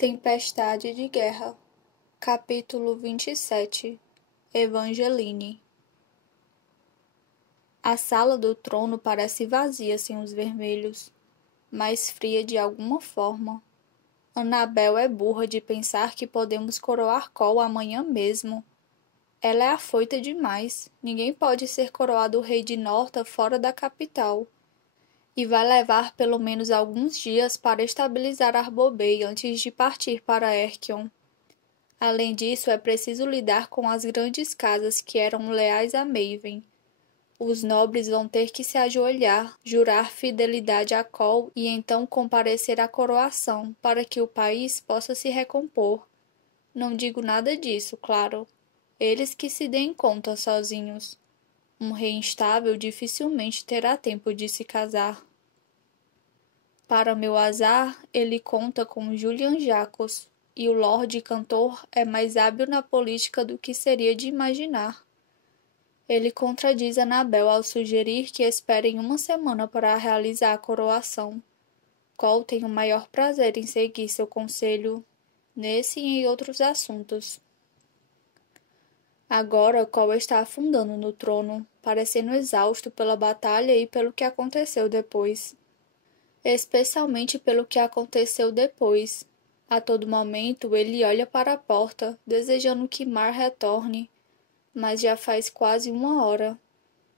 Tempestade de Guerra. Capítulo 27. Evangeline. A sala do trono parece vazia sem os vermelhos, mas fria de alguma forma. Annabel é burra de pensar que podemos coroar Cole amanhã mesmo. Ela é afoita demais. Ninguém pode ser coroado rei de Norta fora da capital. E vai levar pelo menos alguns dias para estabilizar Arbobey antes de partir para Erchion. Além disso, é preciso lidar com as grandes casas que eram leais a Maven. Os nobres vão ter que se ajoelhar, jurar fidelidade a Cole e então comparecer à coroação, para que o país possa se recompor. Não digo nada disso, claro. Eles que se deem conta sozinhos. Um rei instável dificilmente terá tempo de se casar. Para meu azar, ele conta com Julian Jacos, e o Lorde Cantor é mais hábil na política do que seria de imaginar. Ele contradiz Annabel ao sugerir que esperem uma semana para realizar a coroação. Cole tem o maior prazer em seguir seu conselho, nesse e em outros assuntos. Agora, Cole está afundando no trono, parecendo exausto pela batalha e pelo que aconteceu depois. Especialmente pelo que aconteceu depois. A todo momento ele olha para a porta, desejando que Mar retorne, mas já faz quase 1 hora.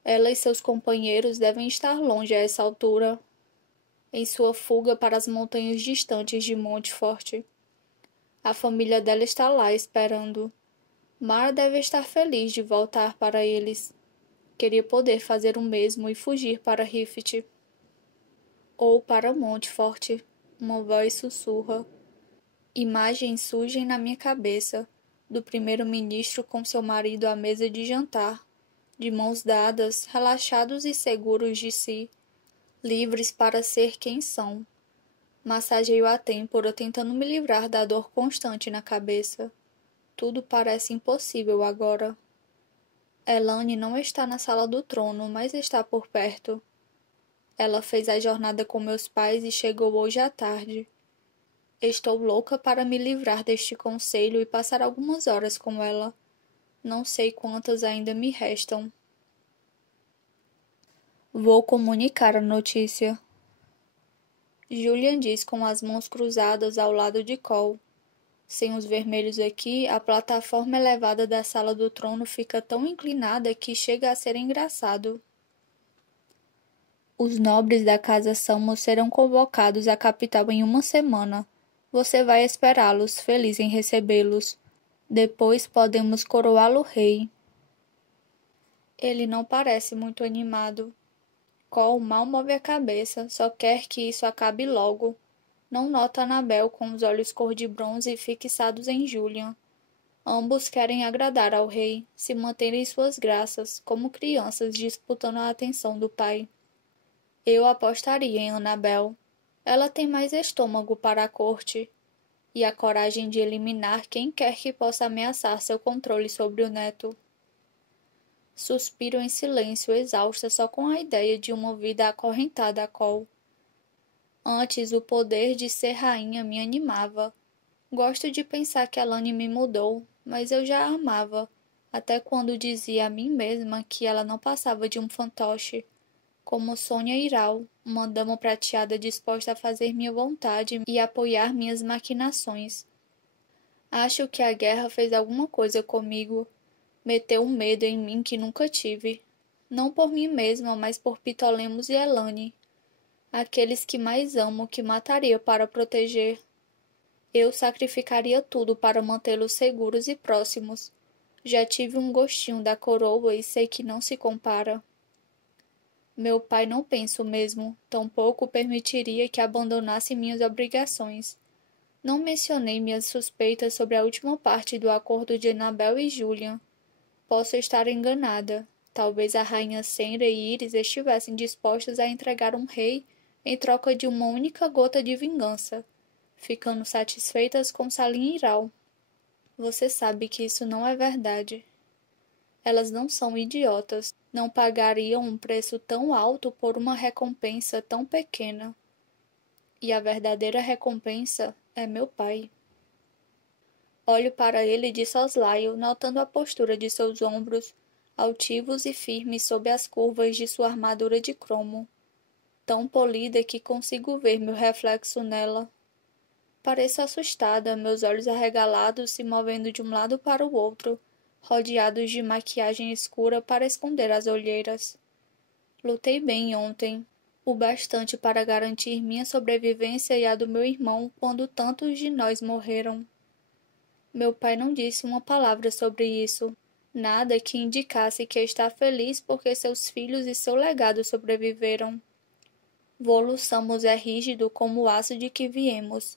Ela e seus companheiros devem estar longe a essa altura, em sua fuga para as montanhas distantes de Montfort. A família dela está lá esperando. Mar deve estar feliz de voltar para eles. Queria poder fazer o mesmo e fugir para Rift. Ou para Montfort. Uma voz sussurra. Imagens surgem na minha cabeça, do primeiro-ministro com seu marido à mesa de jantar, de mãos dadas, relaxados e seguros de si, livres para ser quem são. Massageio a têmpora tentando me livrar da dor constante na cabeça. Tudo parece impossível agora. Elane não está na sala do trono, mas está por perto. Ela fez a jornada com meus pais e chegou hoje à tarde. Estou louca para me livrar deste conselho e passar algumas horas com ela. Não sei quantas ainda me restam. Vou comunicar a notícia. Julian diz com as mãos cruzadas ao lado de Cole. Sem os vermelhos aqui, a plataforma elevada da sala do trono fica tão inclinada que chega a ser engraçado. Os nobres da Casa Samos serão convocados à capital em 1 semana. Você vai esperá-los, feliz em recebê-los. Depois podemos coroá-lo rei. Ele não parece muito animado. Cole mal move a cabeça, só quer que isso acabe logo. Não nota Annabel com os olhos cor de bronze fixados em Julian. Ambos querem agradar ao rei, se manter em suas graças, como crianças disputando a atenção do pai. Eu apostaria em Annabel. Ela tem mais estômago para a corte e a coragem de eliminar quem quer que possa ameaçar seu controle sobre o neto. Suspiro em silêncio, exausta só com a ideia de uma vida acorrentada a Cole. Antes, o poder de ser rainha me animava. Gosto de pensar que Elane me mudou, mas eu já a amava, até quando dizia a mim mesma que ela não passava de um fantoche, como Sônia Iral, uma dama prateada disposta a fazer minha vontade e apoiar minhas maquinações. Acho que a guerra fez alguma coisa comigo. Meteu um medo em mim que nunca tive. Não por mim mesma, mas por Ptolemos e Elane. Aqueles que mais amo, que mataria para proteger. Eu sacrificaria tudo para mantê-los seguros e próximos. Já tive um gostinho da coroa e sei que não se compara. Meu pai não pensa o mesmo, tampouco permitiria que abandonasse minhas obrigações. Não mencionei minhas suspeitas sobre a última parte do acordo de Annabel e Julian. Posso estar enganada. Talvez a rainha Senra e Iris estivessem dispostas a entregar um rei em troca de uma única gota de vingança, ficando satisfeitas com Salim Iral. Você sabe que isso não é verdade. Elas não são idiotas, não pagariam um preço tão alto por uma recompensa tão pequena. E a verdadeira recompensa é meu pai. Olho para ele de soslaio, notando a postura de seus ombros, altivos e firmes sob as curvas de sua armadura de cromo, tão polida que consigo ver meu reflexo nela. Pareço assustada, meus olhos arregalados se movendo de um lado para o outro, rodeados de maquiagem escura para esconder as olheiras. Lutei bem ontem, o bastante para garantir minha sobrevivência e a do meu irmão quando tantos de nós morreram. Meu pai não disse uma palavra sobre isso, nada que indicasse que está feliz porque seus filhos e seu legado sobreviveram. Volussamos é rígido como o aço de que viemos,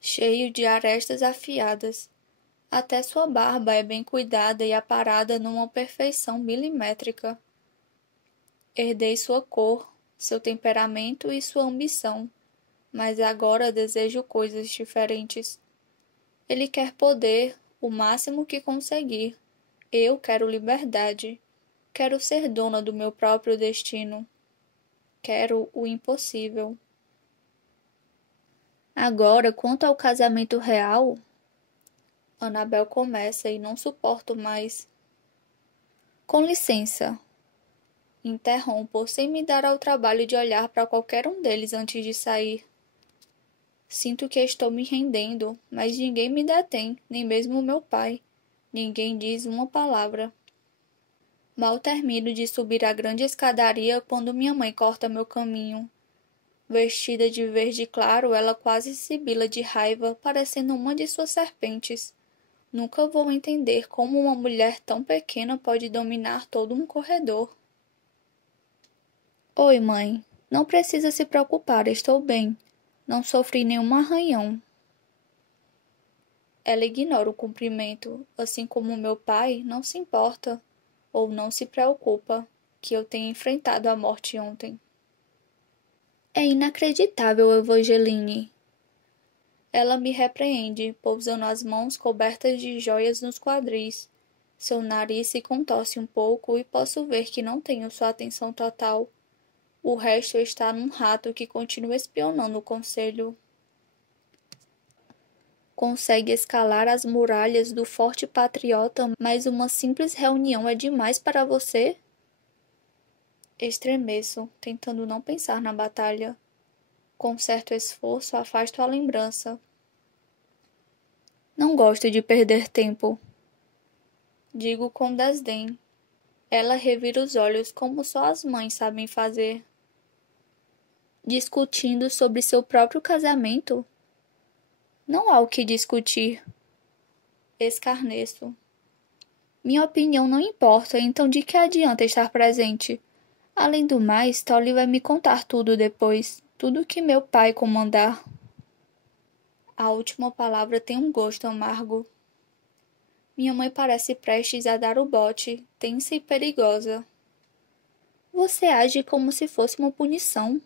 cheio de arestas afiadas. Até sua barba é bem cuidada e aparada numa perfeição milimétrica. Herdei sua cor, seu temperamento e sua ambição, mas agora desejo coisas diferentes. Ele quer poder, o máximo que conseguir. Eu quero liberdade. Quero ser dona do meu próprio destino. Quero o impossível. Agora, quanto ao casamento real, Annabel começa e não suporto mais. Com licença. Interrompo, sem me dar ao trabalho de olhar para qualquer um deles antes de sair. Sinto que estou me rendendo, mas ninguém me detém, nem mesmo meu pai. Ninguém diz uma palavra. Mal termino de subir a grande escadaria quando minha mãe corta meu caminho. Vestida de verde claro, ela quase sibila de raiva, parecendo uma de suas serpentes. Nunca vou entender como uma mulher tão pequena pode dominar todo um corredor. Oi, mãe. Não precisa se preocupar, estou bem. Não sofri nenhum arranhão. Ela ignora o cumprimento, assim como meu pai não se importa, ou não se preocupa, que eu tenha enfrentado a morte ontem. É inacreditável, Evangeline. Ela me repreende, pousando as mãos cobertas de joias nos quadris. Seu nariz se contorce um pouco e posso ver que não tenho sua atenção total. O resto está num rato que continua espionando o conselho. Consegue escalar as muralhas do Forte Patriota, mas uma simples reunião é demais para você? Estremeço, tentando não pensar na batalha. Com certo esforço, afasto a lembrança. Não gosto de perder tempo. Digo com desdém. Ela revira os olhos como só as mães sabem fazer. Discutindo sobre seu próprio casamento? Não há o que discutir. Escarneço. Minha opinião não importa, então de que adianta estar presente? Além do mais, Tolly vai me contar tudo depois, tudo que meu pai comandar. A última palavra tem um gosto amargo. Minha mãe parece prestes a dar o bote, tensa e perigosa. Você age como se fosse uma punição.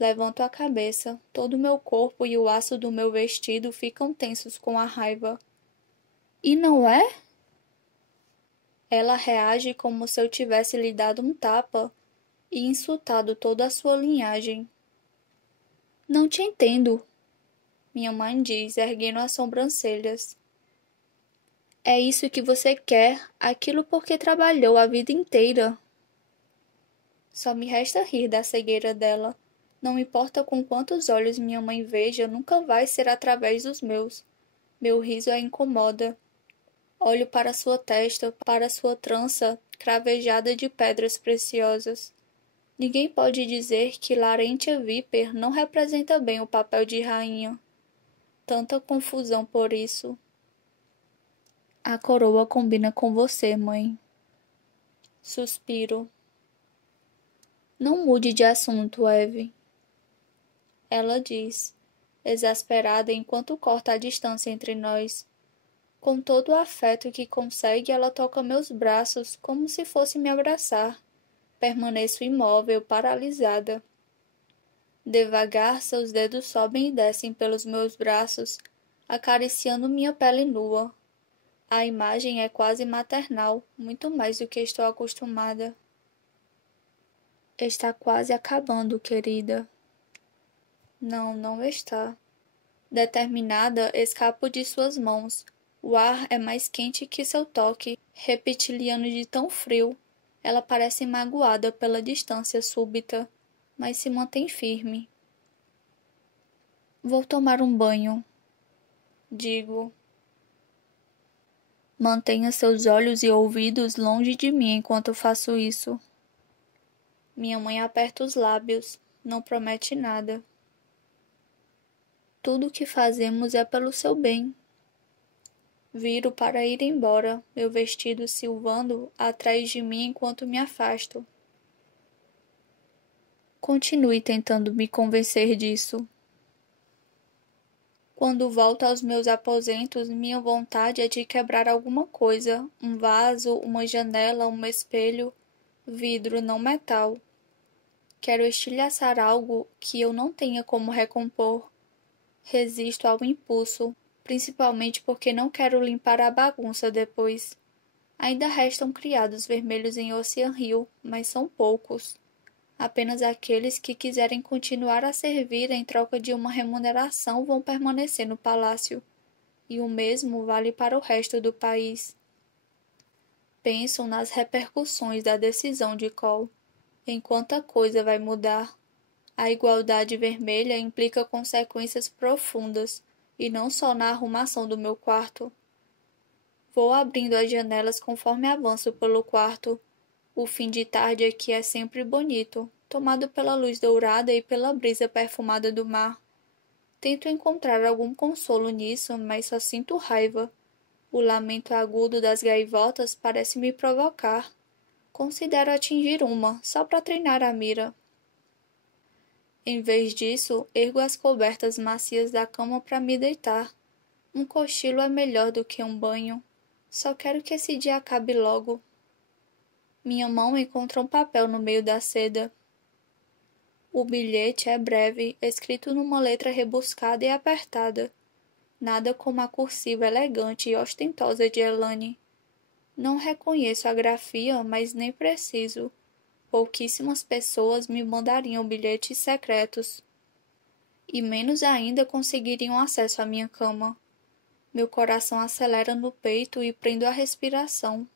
Levanto a cabeça, todo o meu corpo e o aço do meu vestido ficam tensos com a raiva. E não é? Ela reage como se eu tivesse lhe dado um tapa e insultado toda a sua linhagem. Não te entendo, minha mãe diz, erguendo as sobrancelhas. É isso que você quer, aquilo por que trabalhou a vida inteira. Só me resta rir da cegueira dela. Não importa com quantos olhos minha mãe veja, nunca vai ser através dos meus. Meu riso a incomoda. Olho para sua testa, para sua trança cravejada de pedras preciosas. Ninguém pode dizer que Larentia Viper não representa bem o papel de rainha. Tanta confusão por isso. A coroa combina com você, mãe. Suspiro. Não mude de assunto, Eve. Ela diz, exasperada enquanto corta a distância entre nós. Com todo o afeto que consegue, ela toca meus braços como se fosse me abraçar. Permaneço imóvel, paralisada. Devagar, seus dedos sobem e descem pelos meus braços, acariciando minha pele nua. A imagem é quase maternal, muito mais do que estou acostumada. Está quase acabando, querida. Não, não está. Determinada, escapo de suas mãos. O ar é mais quente que seu toque, reptiliano de tão frio. Ela parece magoada pela distância súbita, mas se mantém firme. Vou tomar um banho, digo. Mantenha seus olhos e ouvidos longe de mim enquanto faço isso. Minha mãe aperta os lábios, não promete nada. Tudo o que fazemos é pelo seu bem. Viro para ir embora, meu vestido silvando atrás de mim enquanto me afasto. Continue tentando me convencer disso. Quando volto aos meus aposentos, minha vontade é de quebrar alguma coisa, um vaso, uma janela, um espelho, vidro, não metal. Quero estilhaçar algo que eu não tenha como recompor. Resisto ao impulso, principalmente porque não quero limpar a bagunça depois. Ainda restam criados vermelhos em Ocean Hill, mas são poucos. Apenas aqueles que quiserem continuar a servir em troca de uma remuneração vão permanecer no palácio, e o mesmo vale para o resto do país. Pensam nas repercussões da decisão de Cole, em quanta coisa vai mudar. A igualdade vermelha implica consequências profundas, e não só na arrumação do meu quarto. Vou abrindo as janelas conforme avanço pelo quarto. O fim de tarde aqui é sempre bonito, tomado pela luz dourada e pela brisa perfumada do mar. Tento encontrar algum consolo nisso, mas só sinto raiva. O lamento agudo das gaivotas parece me provocar. Considero atingir uma, só para treinar a mira. Em vez disso, ergo as cobertas macias da cama para me deitar. Um cochilo é melhor do que um banho. Só quero que esse dia acabe logo. Minha mão encontra um papel no meio da seda. O bilhete é breve, escrito numa letra rebuscada e apertada. Nada como a cursiva elegante e ostentosa de Elane. Não reconheço a grafia, mas nem preciso. Pouquíssimas pessoas me mandariam bilhetes secretos. E menos ainda conseguiriam acesso à minha cama. Meu coração acelera no peito e prendo a respiração.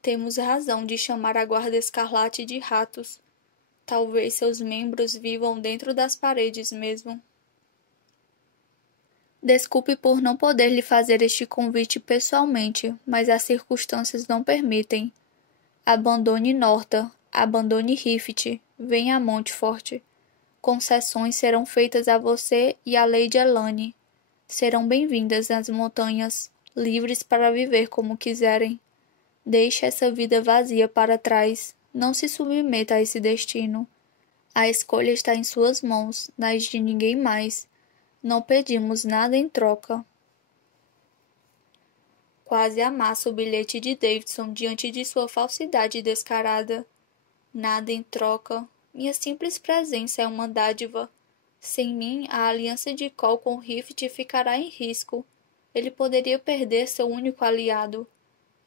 Temos razão de chamar a Guarda Escarlate de ratos. Talvez seus membros vivam dentro das paredes mesmo. Desculpe por não poder lhe fazer este convite pessoalmente, mas as circunstâncias não permitem. Abandone Norta, abandone Rift, venha a Montfort. Concessões serão feitas a você e à Lady Elane. Serão bem-vindas nas montanhas, livres para viver como quiserem. Deixe essa vida vazia para trás. Não se submeta a esse destino. A escolha está em suas mãos, nas de ninguém mais. Não pedimos nada em troca. Quase amasso o bilhete de Davidson diante de sua falsidade descarada. Nada em troca. Minha simples presença é uma dádiva. Sem mim, a aliança de Cole com Rift ficará em risco. Ele poderia perder seu único aliado.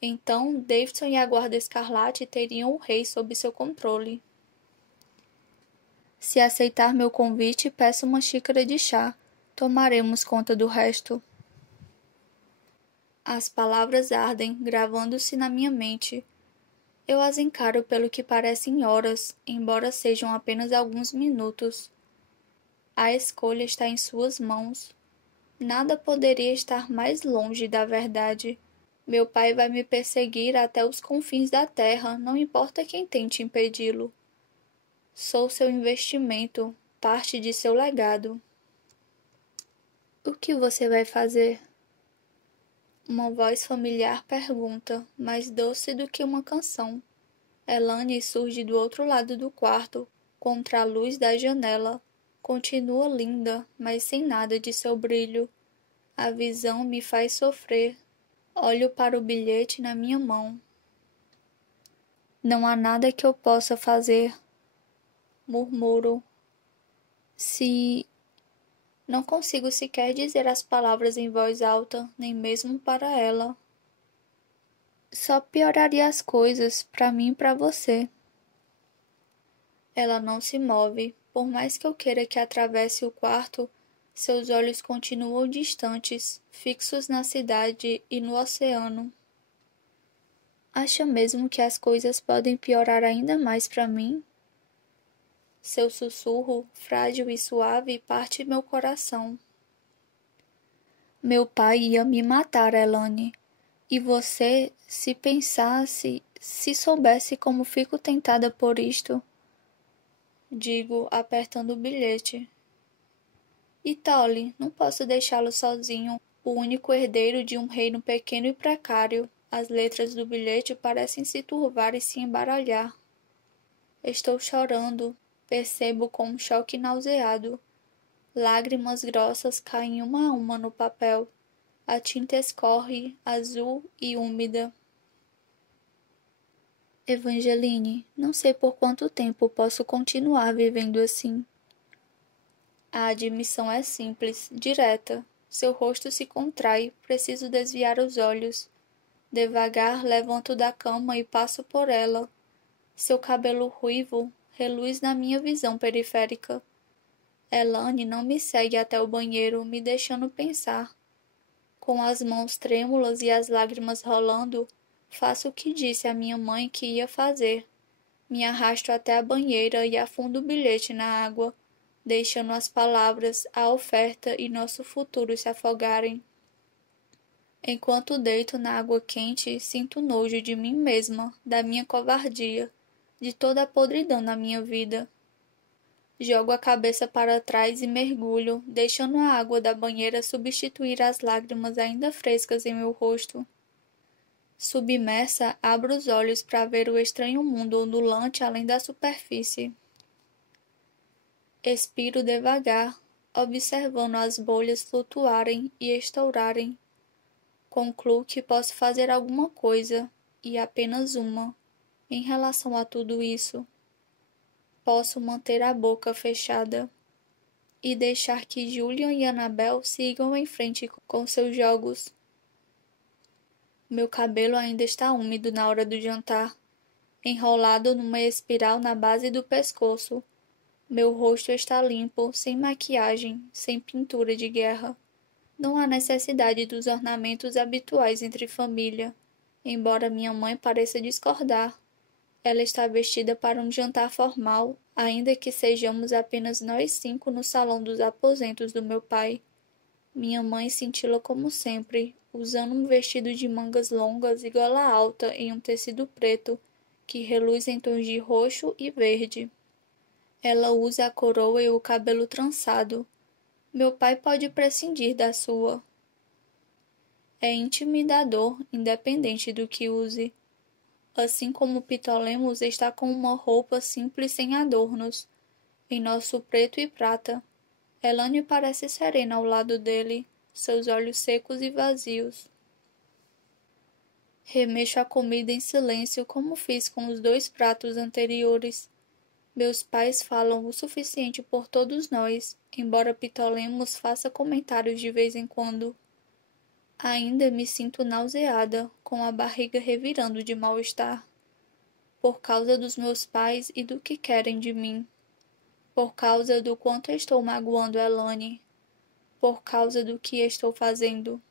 Então, Davidson e a Guarda Escarlate teriam o rei sob seu controle. Se aceitar meu convite, peço uma xícara de chá. Tomaremos conta do resto. As palavras ardem, gravando-se na minha mente. Eu as encaro pelo que parecem horas, embora sejam apenas alguns minutos. A escolha está em suas mãos. Nada poderia estar mais longe da verdade. Meu pai vai me perseguir até os confins da terra, não importa quem tente impedi-lo. Sou seu investimento, parte de seu legado. O que você vai fazer? Uma voz familiar pergunta, mais doce do que uma canção. Elane surge do outro lado do quarto, contra a luz da janela. Continua linda, mas sem nada de seu brilho. A visão me faz sofrer. Olho para o bilhete na minha mão. Não há nada que eu possa fazer. Murmuro. Se... Não consigo sequer dizer as palavras em voz alta, nem mesmo para ela. Só pioraria as coisas, para mim e para você. Ela não se move, por mais que eu queira que atravesse o quarto, Seus olhos continuam distantes, fixos na cidade e no oceano. Acha mesmo que as coisas podem piorar ainda mais para mim? Seu sussurro, frágil e suave, parte meu coração. Meu pai ia me matar, Elane. E você, se pensasse, se soubesse como fico tentada por isto, digo, apertando o bilhete. E Tolly, não posso deixá-lo sozinho, o único herdeiro de um reino pequeno e precário. As letras do bilhete parecem se turvar e se embaralhar. Estou chorando, percebo com um choque nauseado. Lágrimas grossas caem uma a uma no papel. A tinta escorre, azul e úmida. Evangeline, não sei por quanto tempo posso continuar vivendo assim. A admissão é simples, direta. Seu rosto se contrai, preciso desviar os olhos. Devagar levanto da cama e passo por ela. Seu cabelo ruivo reluz na minha visão periférica. Elane não me segue até o banheiro, me deixando pensar. Com as mãos trêmulas e as lágrimas rolando, faço o que disse à minha mãe que ia fazer. Me arrasto até a banheira e afundo o bilhete na água, deixando as palavras, a oferta e nosso futuro se afogarem. Enquanto deito na água quente, sinto nojo de mim mesma, da minha covardia, de toda a podridão na minha vida. Jogo a cabeça para trás e mergulho, deixando a água da banheira substituir as lágrimas ainda frescas em meu rosto. Submersa, abro os olhos para ver o estranho mundo ondulante além da superfície. Expiro devagar, observando as bolhas flutuarem e estourarem. Concluo que posso fazer alguma coisa, e apenas uma, em relação a tudo isso. Posso manter a boca fechada e deixar que Julian e Annabel sigam em frente com seus jogos. Meu cabelo ainda está úmido na hora do jantar, enrolado numa espiral na base do pescoço. Meu rosto está limpo, sem maquiagem, sem pintura de guerra. Não há necessidade dos ornamentos habituais entre família, embora minha mãe pareça discordar. Ela está vestida para um jantar formal, ainda que sejamos apenas nós 5 no salão dos aposentos do meu pai. Minha mãe cintila como sempre, usando um vestido de mangas longas e gola alta em um tecido preto, que reluz em tons de roxo e verde. Ela usa a coroa e o cabelo trançado. Meu pai pode prescindir da sua. É intimidador, independente do que use. Assim como Ptolemos está com uma roupa simples sem adornos, em nosso preto e prata. Elane parece serena ao lado dele, seus olhos secos e vazios. Remexo a comida em silêncio como fiz com os 2 pratos anteriores. Meus pais falam o suficiente por todos nós, embora Ptolemos faça comentários de vez em quando. Ainda me sinto nauseada, com a barriga revirando de mal-estar. Por causa dos meus pais e do que querem de mim. Por causa do quanto estou magoando Elane. Por causa do que estou fazendo.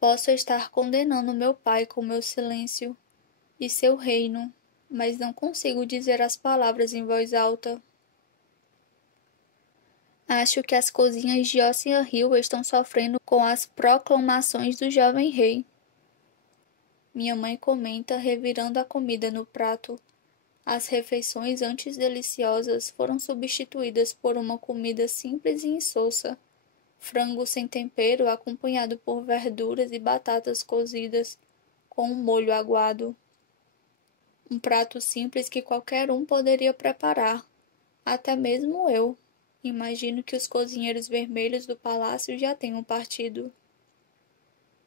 Posso estar condenando meu pai com meu silêncio e seu reino, mas não consigo dizer as palavras em voz alta. Acho que as cozinhas de Ossian Hill estão sofrendo com as proclamações do jovem rei. Minha mãe comenta, revirando a comida no prato. As refeições antes deliciosas foram substituídas por uma comida simples e insossa. Frango sem tempero acompanhado por verduras e batatas cozidas, com um molho aguado. Um prato simples que qualquer um poderia preparar, até mesmo eu. Imagino que os cozinheiros vermelhos do palácio já tenham partido.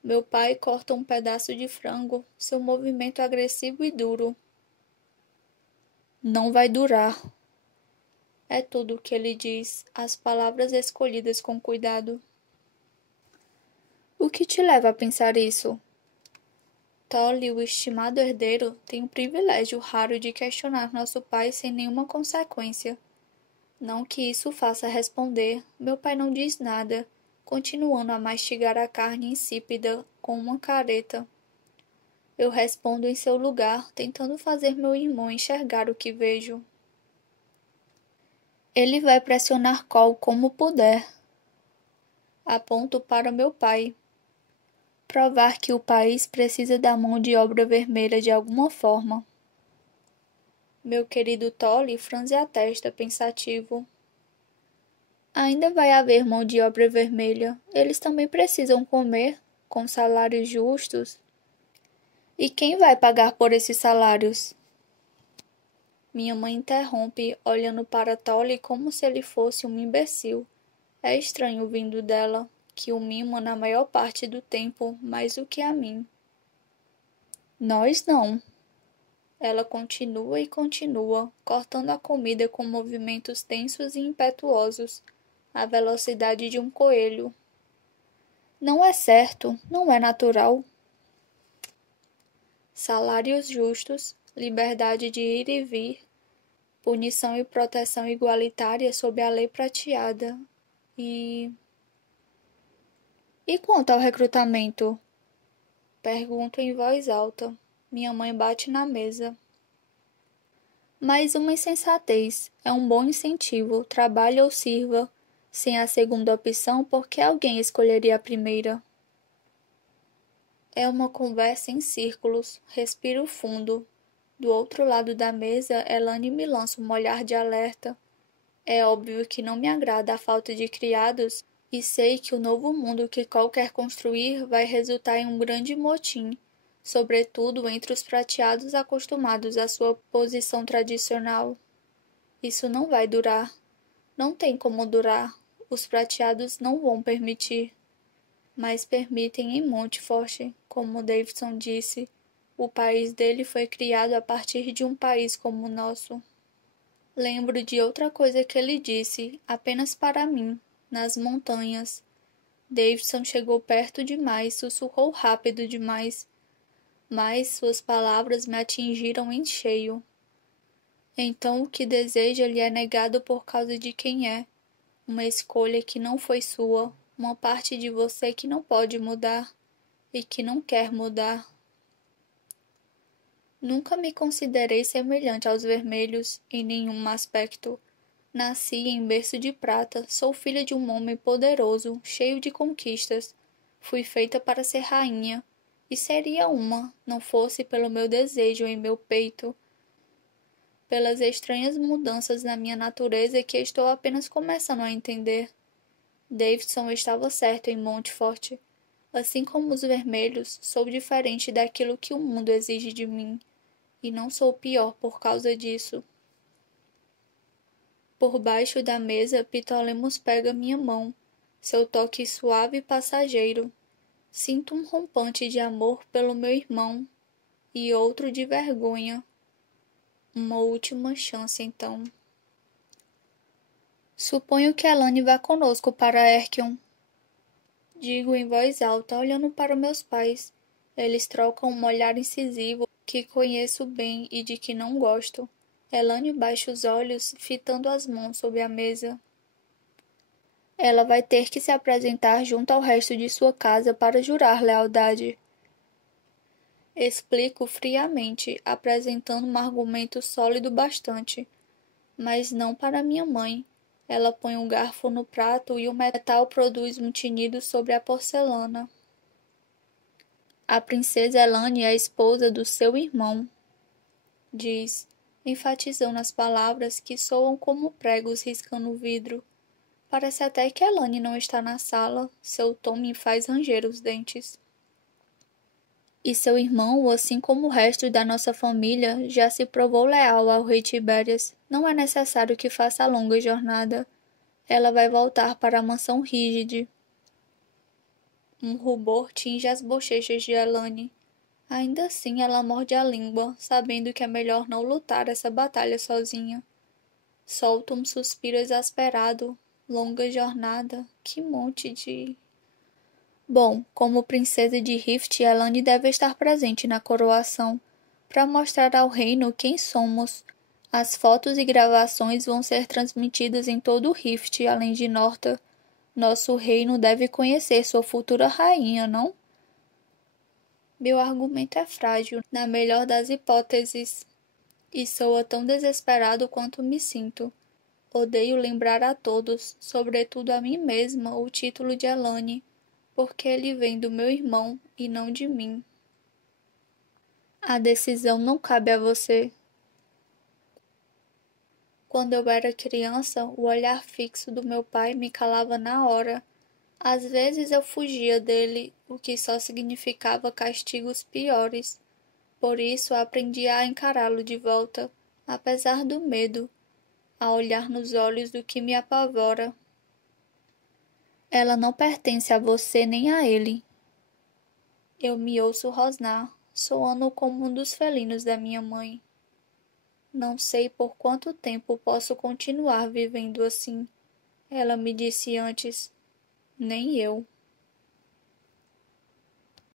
Meu pai corta um pedaço de frango, seu movimento agressivo e duro. Não vai durar. É tudo o que ele diz, as palavras escolhidas com cuidado. O que te leva a pensar isso? Tolly, o estimado herdeiro, tem o privilégio raro de questionar nosso pai sem nenhuma consequência. Não que isso faça responder, meu pai não diz nada, continuando a mastigar a carne insípida com uma careta. Eu respondo em seu lugar, tentando fazer meu irmão enxergar o que vejo. Ele vai pressionar Cole como puder. Aponto para meu pai. Provar que o país precisa da mão de obra vermelha de alguma forma. Meu querido Tolly franze a testa, pensativo. Ainda vai haver mão de obra vermelha. Eles também precisam comer, com salários justos. E quem vai pagar por esses salários? Minha mãe interrompe, olhando para Tolly como se ele fosse um imbecil. É estranho vindo dela, que o mima na maior parte do tempo mais do que a mim. Nós não. Ela continua e continua, cortando a comida com movimentos tensos e impetuosos, à velocidade de um coelho. Não é certo, não é natural. Salários justos, liberdade de ir e vir, punição e proteção igualitária sob a lei prateada. E quanto ao recrutamento? Pergunto em voz alta. Minha mãe bate na mesa. Mais uma insensatez. É um bom incentivo, trabalhe ou sirva. Sem a segunda opção, por que alguém escolheria a primeira? É uma conversa em círculos. Respiro fundo. Do outro lado da mesa, Elane me lança um olhar de alerta. É óbvio que não me agrada a falta de criados e sei que o novo mundo que Cole quer construir vai resultar em um grande motim, sobretudo entre os prateados acostumados à sua posição tradicional. Isso não vai durar. Não tem como durar. Os prateados não vão permitir. Mas permitem em Montfort, como Davidson disse. O país dele foi criado a partir de um país como o nosso. Lembro de outra coisa que ele disse, apenas para mim, nas montanhas. Davidson chegou perto demais, sussurrou rápido demais, mas suas palavras me atingiram em cheio. Então o que deseja lhe é negado por causa de quem é, uma escolha que não foi sua, uma parte de você que não pode mudar e que não quer mudar. Nunca me considerei semelhante aos vermelhos em nenhum aspecto. Nasci em berço de prata, sou filha de um homem poderoso, cheio de conquistas. Fui feita para ser rainha, e seria uma, não fosse pelo meu desejo em meu peito, pelas estranhas mudanças na minha natureza que estou apenas começando a entender. Davidson estava certo em Montfort. Assim como os vermelhos, sou diferente daquilo que o mundo exige de mim, e não sou pior por causa disso. Por baixo da mesa, Ptolemos pega minha mão, seu toque suave e passageiro. Sinto um rompante de amor pelo meu irmão e outro de vergonha. Uma última chance, então. Suponho que Elane vá conosco para Erchion. Digo em voz alta, olhando para meus pais. Eles trocam um olhar incisivo que conheço bem e de que não gosto. Elane baixa os olhos, fitando as mãos sobre a mesa. Ela vai ter que se apresentar junto ao resto de sua casa para jurar lealdade. Explico friamente, apresentando um argumento sólido bastante. Mas não para minha mãe. Ela põe um garfo no prato e o metal produz um tinido sobre a porcelana. A princesa Elane é a esposa do seu irmão, diz, enfatizando as palavras que soam como pregos riscando o vidro. Parece até que Elane não está na sala, seu tom me faz ranger os dentes. E seu irmão, assim como o resto da nossa família, já se provou leal ao rei Tibérias. Não é necessário que faça a longa jornada. Ela vai voltar para a mansão Rígide. Um rubor tinge as bochechas de Elane. Ainda assim ela morde a língua, sabendo que é melhor não lutar essa batalha sozinha. Solta um suspiro exasperado. Longa jornada. Que monte de... Bom, como princesa de Rift, Elane deve estar presente na coroação, para mostrar ao reino quem somos, As fotos e gravações vão ser transmitidas em todo o Rift, além de Norta. Nosso reino deve conhecer sua futura rainha, não? Meu argumento é frágil, na melhor das hipóteses, e soa tão desesperado quanto me sinto. Odeio lembrar a todos, sobretudo a mim mesma, o título de Elane, porque ele vem do meu irmão e não de mim. A decisão não cabe a você. Quando eu era criança, o olhar fixo do meu pai me calava na hora. Às vezes eu fugia dele, o que só significava castigos piores. Por isso aprendi a encará-lo de volta, apesar do medo, a olhar nos olhos do que me apavora. Ela não pertence a você nem a ele. Eu me ouço rosnar, soando como um dos felinos da minha mãe. Não sei por quanto tempo posso continuar vivendo assim. Ela me disse antes. Nem eu.